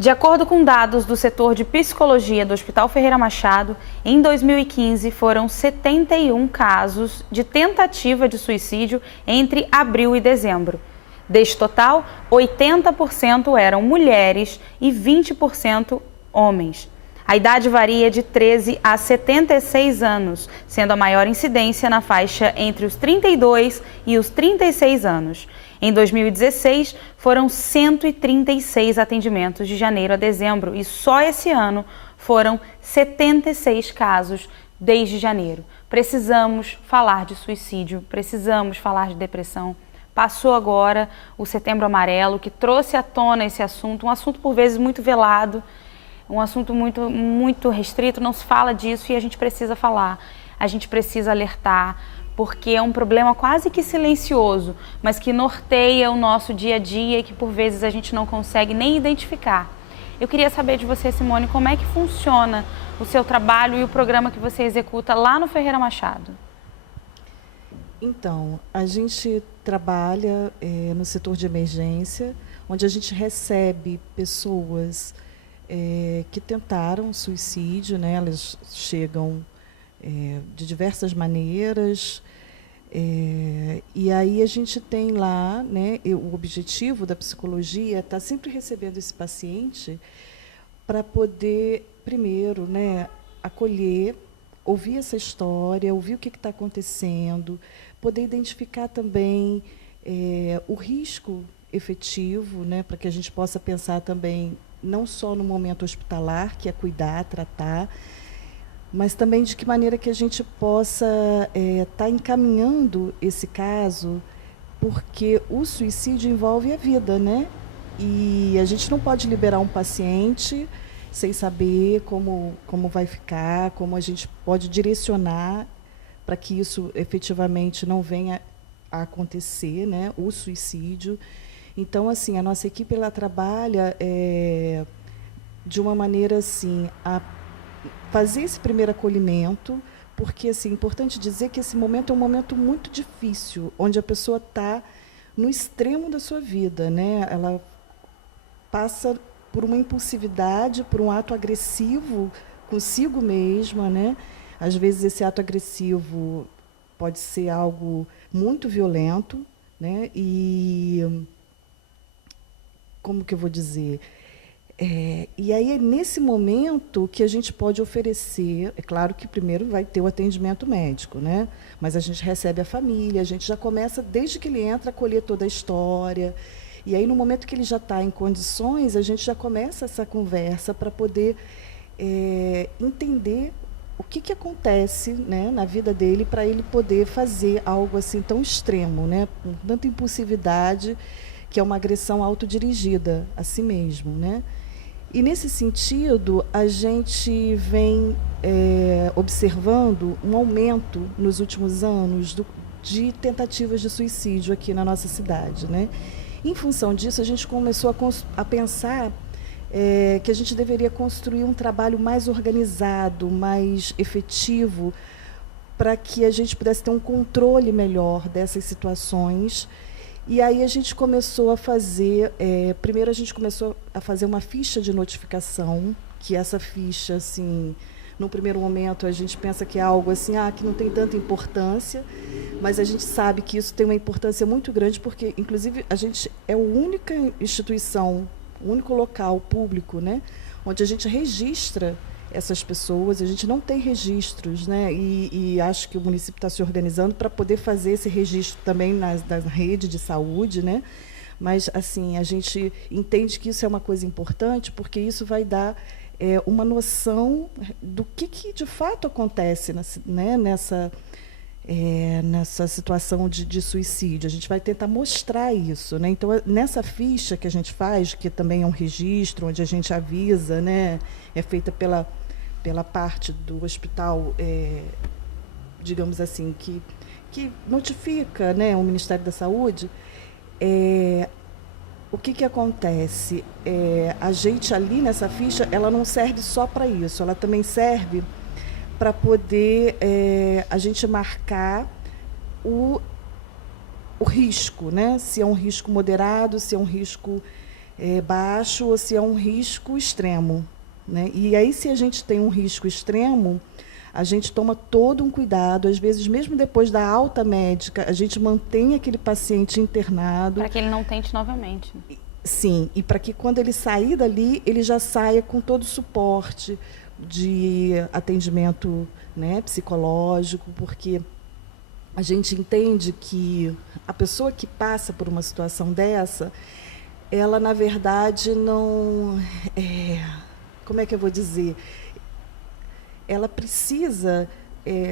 De acordo com dados do setor de psicologia do Hospital Ferreira Machado, em 2015 foram 71 casos de tentativa de suicídio entre abril e dezembro. Deste total, 80% eram mulheres e 20% homens. A idade varia de 13 a 76 anos, sendo a maior incidência na faixa entre os 32 e os 36 anos. Em 2016, foram 136 atendimentos de janeiro a dezembro e só esse ano foram 76 casos desde janeiro. Precisamos falar de suicídio, precisamos falar de depressão. Passou agora o Setembro Amarelo, que trouxe à tona esse assunto, um assunto por vezes muito velado, um assunto muito restrito, não se fala disso e a gente precisa falar, a gente precisa alertar, porque é um problema quase que silencioso, mas que norteia o nosso dia a dia e que por vezes a gente não consegue nem identificar. Eu queria saber de você, Simone, como é que funciona o seu trabalho e o programa que você executa lá no Ferreira Machado? Então, a gente trabalha no setor de emergência, onde a gente recebe pessoas que tentaram suicídio, né? Elas chegam de diversas maneiras, e aí a gente tem lá, né, o objetivo da psicologia é estar sempre recebendo esse paciente para poder, primeiro, né, acolher, ouvir essa história, ouvir o que está acontecendo, poder identificar também o risco efetivo, né, para que a gente possa pensar também não só no momento hospitalar, que é cuidar, tratar, mas também de que maneira que a gente possa estar encaminhando esse caso, porque o suicídio envolve a vida, né? E a gente não pode liberar um paciente sem saber como vai ficar, como a gente pode direcionar para que isso efetivamente não venha a acontecer, né? O suicídio. Então, assim, a nossa equipe ela trabalha de uma maneira assim, a fazer esse primeiro acolhimento, porque assim, é importante dizer que esse momento é um momento muito difícil, onde a pessoa está no extremo da sua vida, né? Ela passa por uma impulsividade, por um ato agressivo consigo mesma, né? Às vezes esse ato agressivo pode ser algo muito violento, né? E como que eu vou dizer? E aí é nesse momento que a gente pode oferecer, é claro que primeiro vai ter o atendimento médico, né? Mas a gente recebe a família, a gente já começa, desde que ele entra, a colher toda a história. E aí, no momento que ele já está em condições, a gente já começa essa conversa para poder entender o que acontece, né, na vida dele, para ele poder fazer algo assim tão extremo, né, com tanta impulsividade, que é uma agressão autodirigida a si mesmo, né? E, nesse sentido, a gente vem observando um aumento nos últimos anos de tentativas de suicídio aqui na nossa cidade, né? Em função disso, a gente começou a pensar que a gente deveria construir um trabalho mais organizado, mais efetivo, para que a gente pudesse ter um controle melhor dessas situações. E aí a gente começou a fazer, primeiro a gente começou a fazer uma ficha de notificação, que essa ficha, assim, no primeiro momento a gente pensa que é algo assim, que não tem tanta importância, mas a gente sabe que isso tem uma importância muito grande, porque, inclusive, a gente é a única instituição, o único local público, né, onde a gente registra essas pessoas. A gente não tem registros, né? E acho que o município está se organizando para poder fazer esse registro também na rede de saúde, né? Mas, assim, a gente entende que isso é uma coisa importante, porque isso vai dar uma noção do que de fato acontece, né, nessa situação de suicídio. A gente vai tentar mostrar isso, né? Então, nessa ficha que a gente faz, que também é um registro, onde a gente avisa, né? É feita pela parte do hospital, digamos assim, que notifica, né, o Ministério da Saúde. O que acontece? A gente ali nessa ficha, ela não serve só para isso, ela também serve para poder a gente marcar o risco, né? Se é um risco moderado, se é um risco baixo ou se é um risco extremo, né? E aí, se a gente tem um risco extremo, a gente toma todo um cuidado, às vezes mesmo depois da alta médica, a gente mantém aquele paciente internado. Para que ele não tente novamente. Sim, e para que quando ele sair dali, ele já saia com todo o suporte de atendimento, né, psicológico, porque a gente entende que a pessoa que passa por uma situação dessa, ela, na verdade, não... como é que eu vou dizer? Ela precisa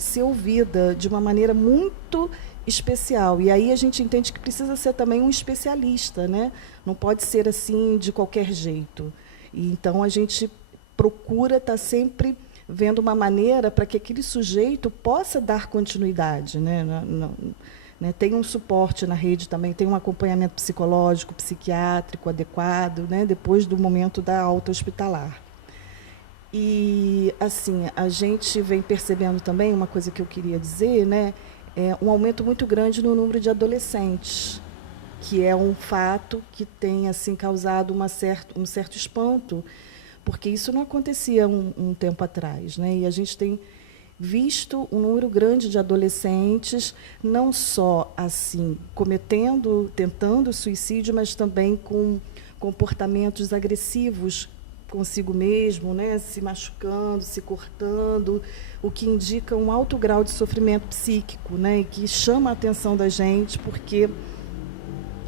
ser ouvida de uma maneira muito especial. E aí a gente entende que precisa ser também um especialista, né? Não pode ser assim de qualquer jeito. E então a gente procura estar sempre vendo uma maneira para que aquele sujeito possa dar continuidade, né? Tem um suporte na rede também, tem um acompanhamento psicológico, psiquiátrico adequado, né? Depois do momento da alta hospitalar. E, assim, a gente vem percebendo também, uma coisa que eu queria dizer, né, um aumento muito grande no número de adolescentes, que é um fato que tem assim, causado um certo espanto, porque isso não acontecia um tempo atrás, né? E a gente tem visto um número grande de adolescentes, não só assim tentando suicídio, mas também com comportamentos agressivos consigo mesmo, né? Se machucando, se cortando, o que indica um alto grau de sofrimento psíquico, né? E que chama a atenção da gente, porque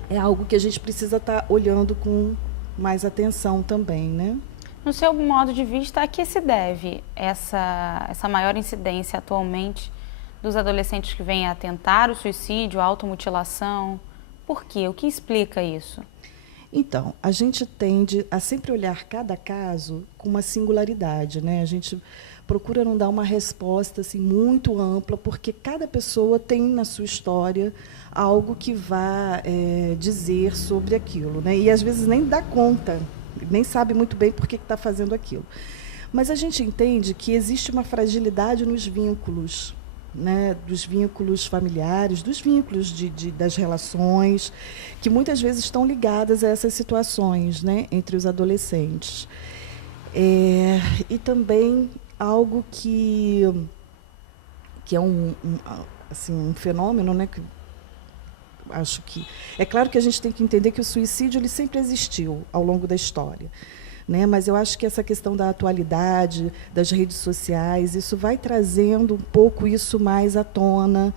é algo que a gente precisa estar olhando com mais atenção também, né? No seu modo de vista, a que se deve essa maior incidência atualmente dos adolescentes que vêm a tentar o suicídio, a automutilação? Por quê? O que explica isso? Então, a gente tende a sempre olhar cada caso com uma singularidade, né? A gente procura não dar uma resposta assim, muito ampla, porque cada pessoa tem na sua história algo que vá dizer sobre aquilo, né? E, às vezes, nem dá conta, nem sabe muito bem por que está fazendo aquilo. Mas a gente entende que existe uma fragilidade nos vínculos, né, dos vínculos familiares, dos vínculos das relações, que muitas vezes estão ligadas a essas situações, né, entre os adolescentes. E também algo que é um fenômeno, né, que acho que... É claro que a gente tem que entender que o suicídio ele sempre existiu ao longo da história, né? Mas eu acho que essa questão da atualidade, das redes sociais, isso vai trazendo um pouco isso mais à tona,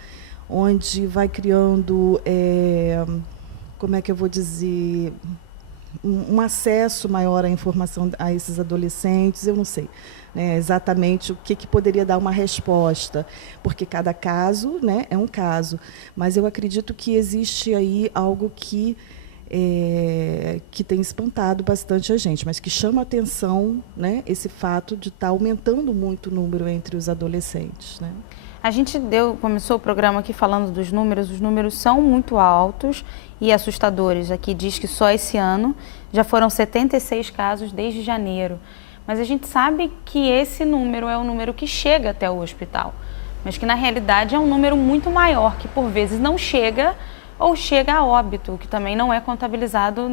onde vai criando, como é que eu vou dizer, um acesso maior à informação a esses adolescentes, eu não sei, né, exatamente o que poderia dar uma resposta, porque cada caso, né, é um caso, mas eu acredito que existe aí algo que tem espantado bastante a gente, mas que chama a atenção, né, esse fato de estar aumentando muito o número entre os adolescentes, né? A gente começou o programa aqui falando dos números, os números são muito altos e assustadores. Aqui diz que só esse ano já foram 76 casos desde janeiro. Mas a gente sabe que esse número é o número que chega até o hospital, mas que na realidade é um número muito maior, que por vezes não chega ou chega a óbito, que também não é contabilizado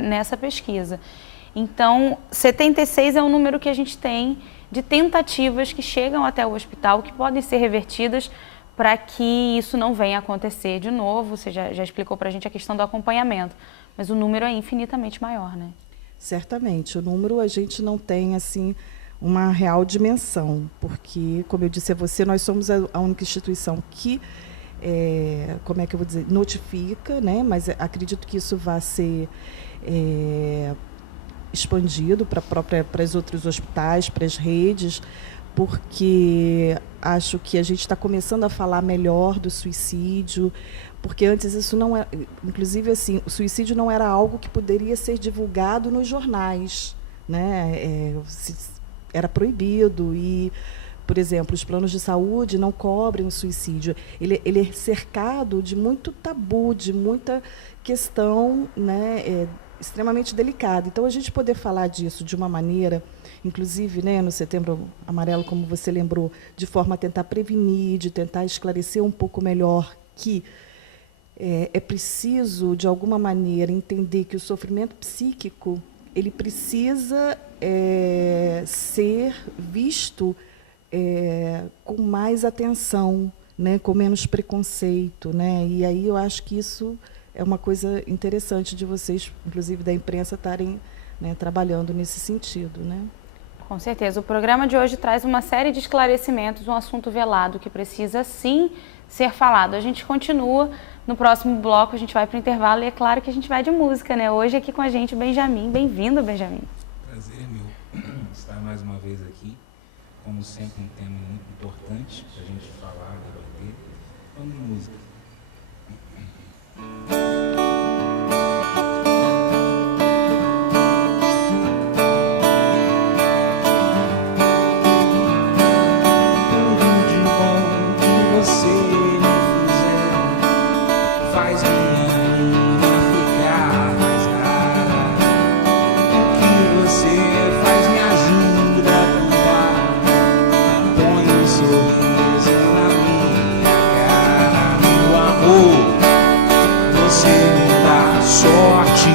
nessa pesquisa. Então, 76 é o número que a gente tem de tentativas que chegam até o hospital, que podem ser revertidas para que isso não venha a acontecer de novo. Você já explicou para a gente a questão do acompanhamento, mas o número é infinitamente maior, né? Certamente, o número a gente não tem assim uma real dimensão, porque, como eu disse a você, nós somos a única instituição que, como é que eu vou dizer, notifica, né? Mas acredito que isso vai ser expandido para os outros hospitais, para as redes, porque acho que a gente está começando a falar melhor do suicídio, porque antes isso não era, inclusive assim, o suicídio não era algo que poderia ser divulgado nos jornais, né? Era proibido e, por exemplo, os planos de saúde não cobrem o suicídio. Ele é cercado de muito tabu, de muita questão, né, extremamente delicada. Então, a gente poder falar disso de uma maneira, inclusive, né, no Setembro Amarelo, como você lembrou, de forma a tentar prevenir, de tentar esclarecer um pouco melhor que é preciso, de alguma maneira, entender que o sofrimento psíquico ele precisa ser visto com mais atenção, né, com menos preconceito, né? E aí eu acho que isso é uma coisa interessante de vocês, inclusive da imprensa, estarem, né, trabalhando nesse sentido, né? Com certeza. O programa de hoje traz uma série de esclarecimentos, um assunto velado que precisa, sim, ser falado. A gente continua. No próximo bloco, a gente vai para o intervalo e é claro que a gente vai de música, né? Hoje aqui com a gente o Benjamin. Bem-vindo, Benjamin. Prazer é meu estar mais uma vez aqui. Como sempre, um tema muito importante para a gente falar, debater. Vamos de música. Tudo de bom que você me fizer faz minha vida ficar mais rara. O que você faz me ajuda a provar. Põe um sorriso na minha cara, meu amor. Você me dá sorte.